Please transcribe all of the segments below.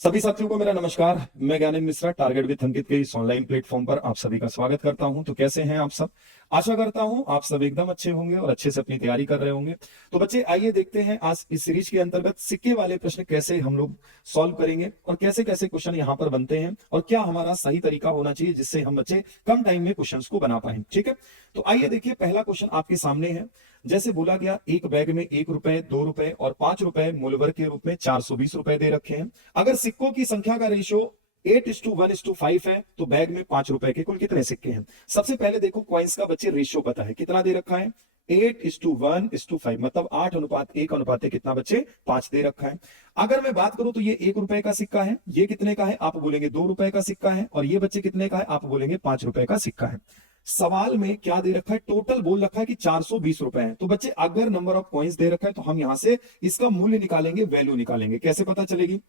सभी साथियों को मेरा नमस्कार। मैं ज्ञानेंद्र मिश्रा टारगेट विद अंकित के इस ऑनलाइन प्लेटफॉर्म पर आप सभी का स्वागत करता हूं। तो कैसे हैं आप सब? आशा करता हूं आप सब एकदम अच्छे होंगे और अच्छे से अपनी तैयारी कर रहे होंगे। तो बच्चे आइए देखते हैं आज इस सीरीज के अंतर्गत सिक्के वाले प्रश्न कैसे हम लोग सॉल्व करेंगे और कैसे कैसे क्वेश्चन यहाँ पर बनते हैं और क्या हमारा सही तरीका होना चाहिए जिससे हम बच्चे कम टाइम में क्वेश्चंस को बना पाए। ठीक है, तो आइए देखिए पहला क्वेश्चन आपके सामने है। जैसे बोला गया एक बैग में 1 रुपए, 2 रुपए और 5 रुपए मूलवर्ग के रूप में 420 रुपए दे रखे हैं। अगर सिक्कों की संख्या का रेशियो 8:1:5 है तो बैग में 5 रुपए के कुल कितने सिक्के हैं? सबसे पहले देखो कॉइन्स का बच्चे रेशियो पता है, कितना दे रखा है? 8:1:5 मतलब 8:1 कितना बच्चे? 5 दे रखा है। अगर मैं बात करूं तो ये 1 रुपए का सिक्का है, ये कितने का है? आप बोलेंगे 2 रुपए का सिक्का है, और ये बच्चे कितने का है? आप बोलेंगे 5 रुपए का सिक्का है। सवाल में क्या दे रखा है? टोटल बोल रखा है कि 420 रुपए है। तो बच्चे अगर नंबर ऑफ कॉइन्स दे रखा है तो हम यहां से इसका मूल्य निकालेंगे, वैल्यू निकालेंगे। कैसे पता चलेगी?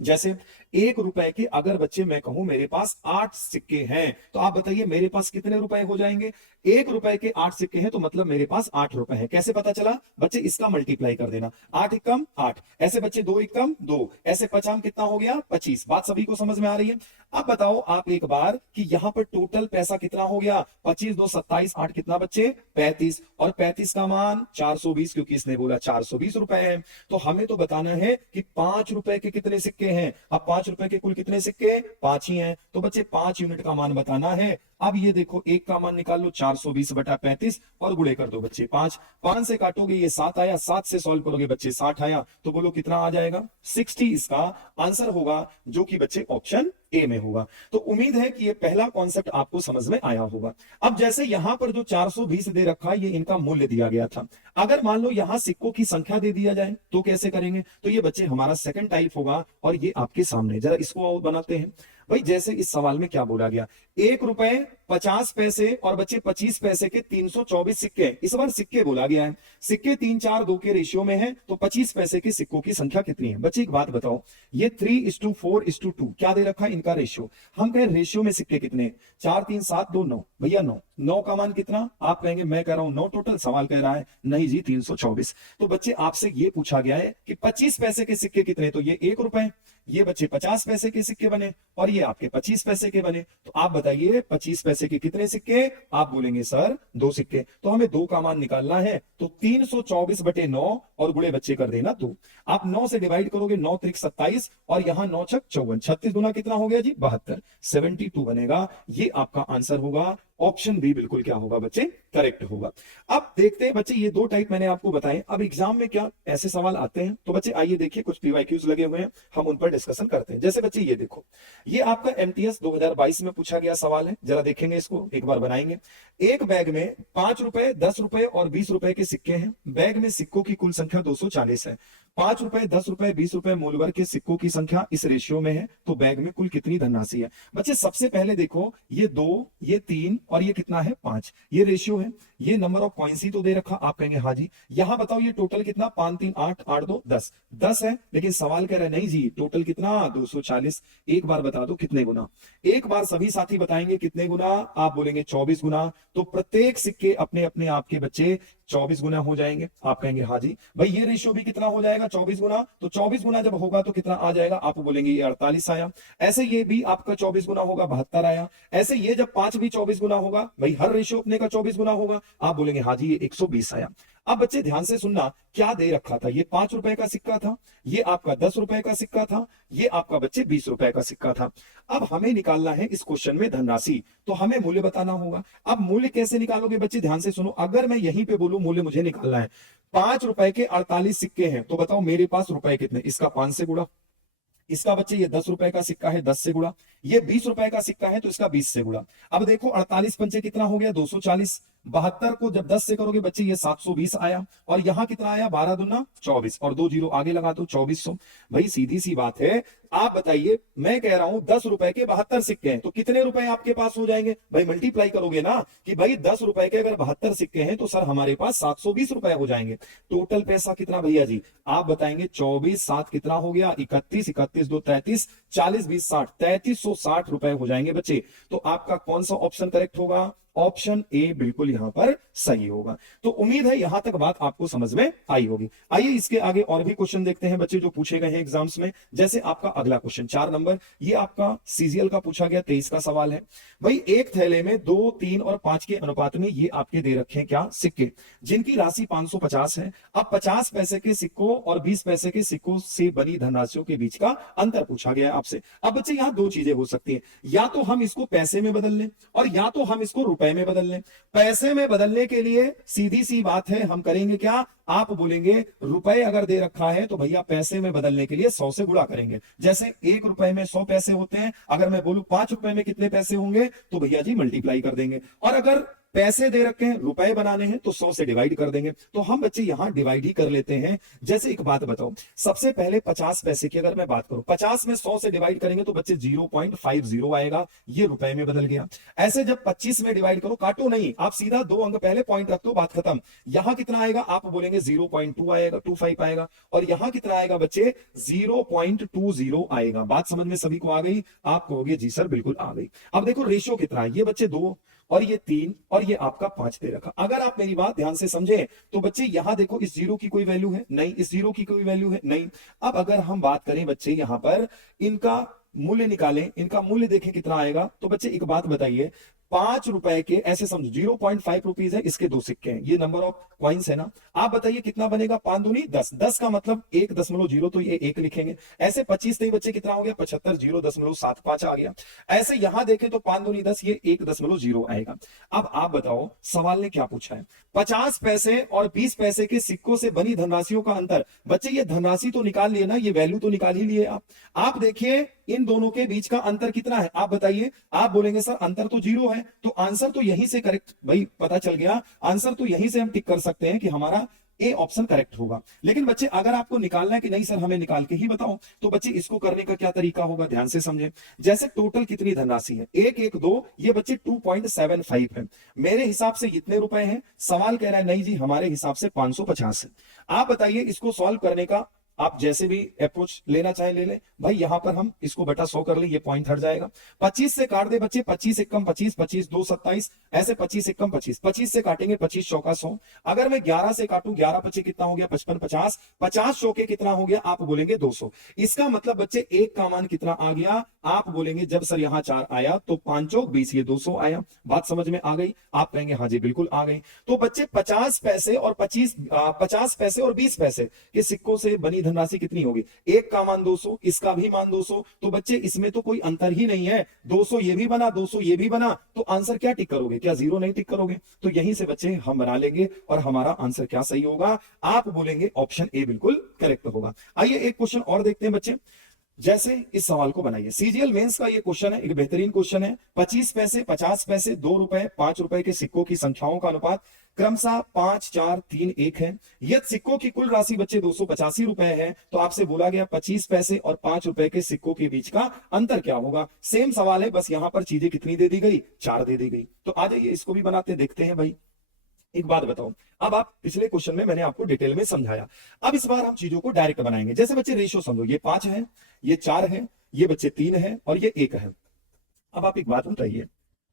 जैसे 1 रुपए के अगर बच्चे मैं कहूं मेरे पास 8 सिक्के हैं तो आप बताइए मेरे पास कितने रुपए हो जाएंगे? 1 रुपए के 8 सिक्के हैं तो मतलब मेरे पास 8 रुपए है। कैसे पता चला? बच्चे इसका मल्टीप्लाई कर देना। 8 एकम 8, ऐसे बच्चे 2 एकम 2, ऐसे पचाम कितना हो गया? 25। बात सभी को समझ में आ रही है? अब बताओ आप एक बार कि यहां पर टोटल पैसा कितना हो गया? 25 2 27 8 कितना बच्चे? 35, और 35 का मान 420 क्योंकि इसने बोला 420 रुपए है। तो हमें तो बताना है कि 5 रुपए के कितने सिक्के हैं। अब 5 रुपए के कुल कितने सिक्के? 5 ही हैं। तो बच्चे 5 यूनिट का मान बताना है। अब ये देखो एक का मान निकाल लो 420/35 और गुणे कर दो बच्चे 5। 5 से काटोगे ये 7 आया, 7 से सॉल्व करोगे बच्चे 60 आया। तो बोलो कितना आ जाएगा? 60 इसका आंसर होगा, जो कि बच्चे ऑप्शन ए में होगा। तो उम्मीद है कि ये पहला कॉन्सेप्ट आपको समझ में आया होगा। अब जैसे यहां पर जो 420 दे रखा है ये इनका मूल्य दिया गया था। अगर मान लो यहां सिक्कों की संख्या दे दिया जाए तो कैसे करेंगे? तो ये बच्चे हमारा सेकंड टाइप होगा और ये आपके सामने जरा इसको और बनाते हैं। भाई जैसे इस सवाल में क्या बोला गया? 1 रुपए 50 पैसे और बच्चे 25 पैसे के 324 सिक्के। इस बार सिक्के बोला गया है, सिक्के 3 4 2 के रेशियो में है, तो 25 पैसे के सिक्कों की संख्या कितनी है? बच्चे एक बात बताओ, ये 3:4:2 क्या दे रखा है इनका रेशियो? हम कहें रेशियो में सिक्के कितने? 4 3 7 2 9। भैया 9, 9 का मान कितना? आप कहेंगे मैं कह रहा हूं 9 टोटल, सवाल कह रहा है नहीं जी 324। तो बच्चे आपसे ये पूछा गया है कि 25 पैसे के सिक्के कितने? तो ये 1 रुपए, ये बच्चे 50 पैसे के सिक्के बने और ये आपके 25 पैसे के बने। तो आप बताइए 25 पैसे के कितने सिक्के? आप बोलेंगे सर 2 सिक्के। तो हमें 2 का मान निकालना है, तो 324/9 और गुणे बच्चे कर देना 2। आप 9 से डिवाइड करोगे, 9 त्रिक 27 और यहां 9 छक 54, 36 गुना कितना हो गया जी? 72, 72 बनेगा। ये आपका आंसर होगा। ऑप्शन बी बिल्कुल क्या होगा बच्चे? करेक्ट होगा। अब देखते हैं बच्चे, ये 2 टाइप मैंने आपको बताए। अब एग्जाम में क्या ऐसे सवाल आते हैं तो बच्चे आइए देखिए, कुछ पीवाईक्यूज लगे हुए हैं, हम उन पर डिस्कशन करते हैं। जैसे बच्चे ये देखो, ये आपका एमटीएस 2022 में पूछा गया सवाल है, जरा देखेंगे इसको, एक बार बनाएंगे। एक बैग में 5 रुपए, 10 रुपए और 20 रुपए के सिक्के हैं। बैग में सिक्कों की कुल संख्या 240 है। 5 रुपए, 10 रुपए, 20 रुपए मूलवर्ग के सिक्कों की संख्या इस रेशियो में है, तो बैग में कुल कितनी धनराशि है? बच्चे सबसे पहले देखो, ये 2, ये 3 और ये कितना है? 5। ये रेशियो है। ये नंबर ऑफ कॉइन्स ही तो दे रखा। आप कहेंगे हाँ जी। यहां बताओ ये टोटल कितना? 5 3 8 8 2 10, 10 है। लेकिन सवाल कह रहा है नहीं जी टोटल कितना? 240। एक बार बता दो कितने गुना? एक बार सभी साथी बताएंगे कितने गुना? आप बोलेंगे 24 गुना। तो प्रत्येक सिक्के अपने अपने आपके बच्चे 24 गुना हो जाएंगे। आप कहेंगे हाँ जी। भाई ये रेशियो भी कितना हो जाएगा? 24 गुना। तो 24 गुना जब होगा तो कितना आ जाएगा? आप बोलेंगे ये 48 आया। ऐसे ये भी आपका 24 गुना होगा, 72 आया। ऐसे ये जब 5 भी 24 गुना होगा, भाई हर रेशियो अपने का 24 गुना होगा, आप बोलेंगे हाँ जी ये 120 आया। अब बच्चे ध्यान से सुनना, क्या दे रखा था? ये 5 रुपए का सिक्का था, ये आपका 10 रुपए का सिक्का था, ये आपका बच्चे 20 रुपए का सिक्का था। अब हमें निकालना है इस क्वेश्चन में धनराशि, तो हमें मूल्य बताना होगा। अब मूल्य कैसे निकालोगे बच्चे? ध्यान से सुनो, अगर मैं यहीं पे बोलूं मूल्य मुझे निकालना है, 5 रुपए के 48 सिक्के हैं, तो बताओ मेरे पास रुपए कितने? इसका 5 से गुणा, इसका बच्चे ये 10 रुपए का सिक्का है, 10 से गुणा, ये 20 रुपए का सिक्का है तो इसका 20 से गुणा। अब देखो 48 पंचे कितना हो गया? 240। 72 को जब 10 से करोगे बच्चे ये 720 आया, और यहां कितना आया? 12 दूना 24 और 2 जीरो आगे लगा दो 2400। भाई सीधी सी बात है। आप बताइए, मैं कह रहा हूं 10 रुपए के 72 सिक्के हैं, तो कितने रुपए आपके पास हो जाएंगे? भाई मल्टीप्लाई करोगे ना कि भाई 10 रुपए के अगर 72 सिक्के हैं तो सर हमारे पास 720 रुपए हो जाएंगे। टोटल पैसा कितना भैया जी? आप बताएंगे 24 7 कितना हो गया? 31, 31 2 33, 40 20 60, 3360 रुपए हो जाएंगे बच्चे। तो आपका कौन सा ऑप्शन करेक्ट होगा? ऑप्शन ए बिल्कुल यहां पर सही होगा। तो उम्मीद है यहां तक बात आपको समझ में आई होगी। आइए इसके आगे और भी क्वेश्चन देखते हैं बच्चे जो पूछे गए हैं एग्जाम्स में। जैसे आपका अगला क्वेश्चन 4 नंबर, ये आपका सीजीएल का पूछा गया 23 का सवाल है। भाई एक थैले में 2, 3 और 5 के अनुपात में ये आपके दे रखे हैं क्या, सिक्के, जिनकी राशि 550 है। अब 50 पैसे के सिक्कों और 20 पैसे के सिक्कों से बनी धनराशियों के बीच का अंतर पूछा गया है आपसे। अब बच्चे यहां दो चीजें हो सकती है, या तो हम इसको पैसे में बदल लें और या तो हम इसको रुपए में बदल लें। पैसे में बदलने के लिए सीधी सी बात है, हम करेंगे क्या, आप बोलेंगे रुपए अगर दे रखा है तो भैया पैसे में बदलने के लिए 100 से गुणा करेंगे। जैसे 1 रुपए में 100 पैसे होते हैं, अगर मैं बोलूं 5 रुपए में कितने पैसे होंगे, तो भैया जी मल्टीप्लाई कर देंगे। और अगर पैसे दे रखे हैं, रुपए बनाने हैं, तो 100 से डिवाइड कर देंगे। तो हम बच्चे यहां डिवाइड ही कर लेते हैं। जैसे एक बात बताओ, सबसे पहले 50 पैसे की अगर मैं बात करूं, 50 में 100 से डिवाइड करेंगे तो बच्चे 0.50 आएगा, ये रुपए में बदल गया। ऐसे जब 25 में डिवाइड करो, काटो नहीं, आप सीधा 2 अंक पहले पॉइंट रख दो, बात खत्म। यहां कितना आएगा, आप बोलेंगे 0.2 आएगा, 25 आएगा, और यहां कितना आएगा बच्चे 0.20 आएगा। बात समझ में सभी को आ गई? आप कहोगे जी सर बिल्कुल आ गई। अब देखो रेशियो कितना है, ये बच्चे 2 और ये 3 और ये आपका 5 दे रखा। अगर आप मेरी बात ध्यान से समझे तो बच्चे यहां देखो, इस 0 की कोई वैल्यू है नहीं, इस 0 की कोई वैल्यू है नहीं। अब अगर हम बात करें बच्चे यहां पर इनका मूल्य निकालें, इनका मूल्य देखें कितना आएगा, तो बच्चे एक बात बताइए, 5 रुपए के, ऐसे समझो 0.5 रुपीज है, इसके 2 सिक्के हैं, ये नंबर ऑफ कॉइन्स है ना। आप बताइए कितना बनेगा, 5 दूनी 10, 10 का मतलब 1.0, तो ये 1 लिखेंगे। ऐसे 25 नहीं बच्चे कितना हो गया, 75, 0.75 आ गया। ऐसे यहां देखें तो 5 दूनी 10, ये 1.0 आएगा। अब आप बताओ सवाल ने क्या पूछा है, 50 पैसे और 20 पैसे के सिक्कों से बनी धनराशियों का अंतर। बच्चे ये धनराशि तो निकाल लिए ना, ये वैल्यू तो निकाल ही लिए आप देखिए इन दोनों के बीच का अंतर कितना है, आप बताइए। आप बोलेंगे सर अंतर तो 0 है, तो आंसर तो यहीं से करेक्ट, भाई पता चल गया, आंसर तो यहीं से हम टिक कर सकते हैं कि हमारा ए ऑप्शन करेक्ट होगा। लेकिन बच्चे अगर आपको निकालना है कि नहीं सर हमें निकाल के ही बताओ, तो बच्चे इसको करने का क्या तरीका होगा, ध्यान से समझे। जैसे टोटल कितनी धनराशि है, 112, ये बच्चे 2.75 है, मेरे हिसाब से इतने रुपए हैं। सवाल कह रहा है नहीं जी हमारे हिसाब से 550 है। आप बताइए इसको सॉल्व करने का आप जैसे भी अप्रोच लेना चाहे ले ले। भाई यहां पर हम इसको बटा 100 कर ले, ये पॉइंट हट जाएगा। 25 से काट दे बच्चे, 25 एकम 25, 25 2 27, ऐसे 25 एकम 25, 25 से काटेंगे 25 चौका 100। अगर मैं 11 से काटूं, 11 25 कितना हो गया, 55 50, 50 चौके कितना हो गया, आप बोलेंगे 200। इसका मतलब बच्चे एक का मान कितना आ गया, आप बोलेंगे जब सर यहां 4 आया तो 5 चौक 20, ये 200 आया। बात समझ में आ गई? आप कहेंगे हाँ जी बिल्कुल आ गई। तो बच्चे 50 पैसे और 50 पैसे और 20 पैसे के सिक्कों से बनी धनराशि कितनी होगी, एक का मान 200, इसका भी मान 200, तो बच्चे इसमें तो कोई अंतर ही नहीं है। 200 ये भी बना, 200 ये भी बना, तो आंसर क्या टिक करोगे, क्या 0 नहीं टिक करोगे? तो यहीं से बच्चे हम बना लेंगे और हमारा आंसर क्या सही होगा, आप बोलेंगे ऑप्शन ए बिल्कुल करेक्ट होगा। आइए एक क्वेश्चन और देखते हैं बच्चे। जैसे इस सवाल को बनाइए, सीजीएल मेंस का ये क्वेश्चन है, एक बेहतरीन क्वेश्चन है। 25 पैसे, 50 पैसे, 2 रुपए, 5 रुपए के सिक्कों की संख्याओं का अनुपात क्रमशः 5 4 3 1 है। यदि सिक्कों की कुल राशि बच्चे 285 रुपए है, तो आपसे बोला गया 25 पैसे और 5 रुपए के सिक्कों के बीच का अंतर क्या होगा। सेम सवाल है, बस यहां पर चीजें कितनी दे दी गई, 4 दे दी गई। तो आ जाइए इसको भी बनाते देखते हैं। भाई एक बात बताओ, अब आप पिछले क्वेश्चन में मैंने आपको डिटेल में समझाया, अब इस बार हम चीजों को डायरेक्ट बनाएंगे। जैसे बच्चे रेशियो समझो, ये 5 है, ये 4 है, ये बच्चे 3 है और ये 1 है। अब आप एक बात बताइए,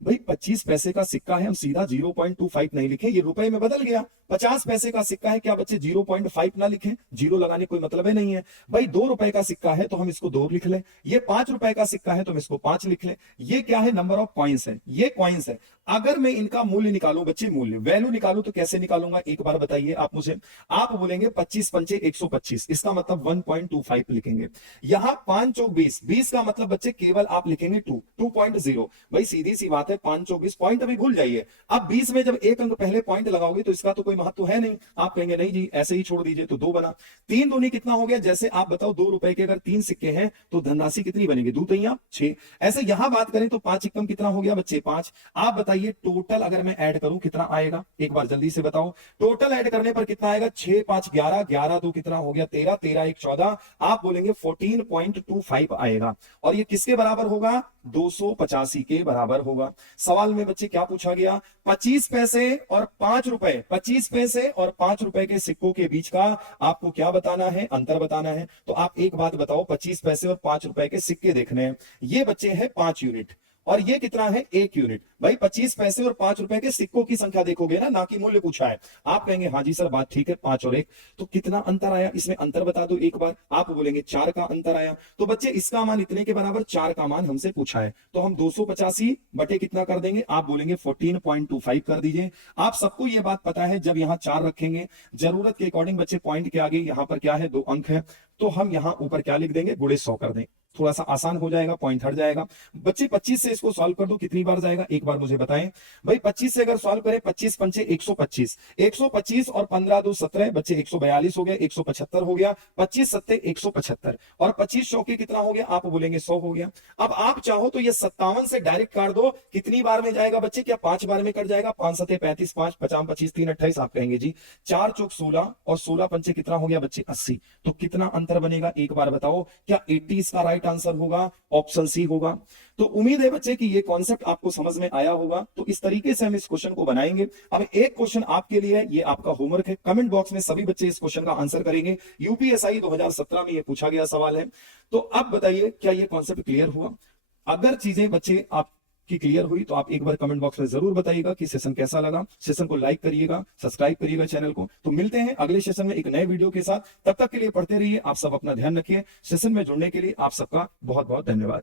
भाई 25 पैसे का सिक्का है, हम सीधा 0.25 नहीं लिखे, ये रुपए में बदल गया। 50 पैसे का सिक्का है, क्या बच्चे 0.5 ना लिखें, 0 लगाने कोई मतलब ही नहीं है। भाई 2 रुपए का सिक्का है तो हम इसको 2 लिख लें, ये 5 रुपए का सिक्का है तो हम इसको 5 लिख लें। ये क्या है, नंबर ऑफ कॉइन्स है, ये कॉइन्स है। अगर मैं इनका मूल्य निकालूं बच्चे, मूल्य वैल्यू निकालूं, तो कैसे निकालूंगा एक बार बताइए आप मुझे। आप बोलेंगे 25 पंचे 125, इसका मतलब 1.25 लिखेंगे। यहां 5 चौक 20, 20 का मतलब बच्चे केवल आप लिखेंगे 2.0। भाई सीधी सी बात है, 5 चौक 20, पॉइंट अभी भूल जाइए। अब 20 में जब एक अंक पहले पॉइंट लगाओगे तो इसका तो कोई महत्व है नहीं। आप कहेंगे नहीं जी ऐसे ही छोड़ दीजिए, तो 2 बना। 3 दूनी कितना हो गया, जैसे आप बताओ 2 रुपए के अगर 3 सिक्के हैं तो धनराशि कितनी बनेगी, 2 3 6। ऐसे यहां बात करें तो 5 एकम कितना हो गया बच्चे, 5। आप बताइए टोटल अगर मैं ऐड करूं कितना आएगा, एक बार जल्दी से बताओ। टोटल ऐड करने पर कितना आएगा, 6 5 11, 11 2 कितना हो गया 13, 13 1 14। आप बोलेंगे 14.25 आएगा और ये किसके बराबर होगा, 285 के बराबर होगा। सवाल में बच्चे क्या पूछा गया, 25 पैसे और 5 रुपए, 25 पैसे और 5 रुपए के सिक्कों के बीच का आपको क्या बताना है, अंतर बताना है। तो आप एक बात बताओ, 25 पैसे और 5 रुपए के सिक्के देखने हैं, ये बच्चे हैं 5 यूनिट और ये कितना है 1 यूनिट। भाई 25 पैसे और 5 रुपए के सिक्कों की संख्या देखोगे ना कि मूल्य पूछा है। आप कहेंगे हाँ जी सर बात ठीक है, 5 और 1, तो कितना अंतर आया इसमें, अंतर बता दो एक बार। आप बोलेंगे 4 का अंतर आया। तो बच्चे इसका मान इतने के बराबर 4 का मान हमसे पूछा है, तो हम 285 बटे कितना कर देंगे, आप बोलेंगे 14.25 कर दीजिए। आप सबको ये बात पता है जब यहाँ 4 रखेंगे, जरूरत के अकॉर्डिंग बच्चे पॉइंट के आगे यहाँ पर क्या है 2 अंक है, तो हम यहाँ ऊपर क्या लिख देंगे, गुणे 100 कर दें, थोड़ा सा आसान हो जाएगा, पॉइंट हट जाएगा। बच्चे 25 से इसको सॉल्व कर दो, कितनी बार जाएगा एक बार मुझे बताएं। भाई 25 से अगर सॉल्व करें, 25 पंचे 125, 125 और 15 2 17, बच्चे 142 हो गया, 175 हो गया, 25 सत्ते 175 और 25 चौके कितना हो गया, आप बोलेंगे 100 हो गया। अब आप चाहो तो ये 57 से डायरेक्ट काट दो, कितनी बार में जाएगा बच्चे, क्या 5 बार में कट जाएगा, 5 सत्ते 35, 5 50 25 3 28, आप कहेंगे जी 4 चौक 16 और 16 पंचे कितना हो गया बच्चे 80, तो कितना अंतर बनेगा एक बार बताओ, क्या 80 इसका राइट आंसर होगा, ऑप्शन सी होगा। तो उम्मीद है बच्चे कि ये कॉन्सेप्ट आपको समझ में आया होगा। तो इस तरीके से हम इस क्वेश्चन को बनाएंगे। अब एक क्वेश्चन आपके लिए है, ये आपका होमवर्क है, कमेंट बॉक्स में सभी बच्चे इस क्वेश्चन का आंसर करेंगे। यूपीएसआई 2017 में ये पूछा गया सवाल है। तो अब बताइए क्या ये कॉन्सेप्ट क्लियर हुआ। अगर चीजें बच्चे आप की क्लियर हुई तो आप एक बार कमेंट बॉक्स में जरूर बताइएगा कि सेशन कैसा लगा। सेशन को लाइक करिएगा, सब्सक्राइब करिएगा चैनल को। तो मिलते हैं अगले सेशन में एक नए वीडियो के साथ, तब तक के लिए पढ़ते रहिए। आप सब अपना ध्यान रखिए। सेशन में जुड़ने के लिए आप सबका बहुत बहुत धन्यवाद।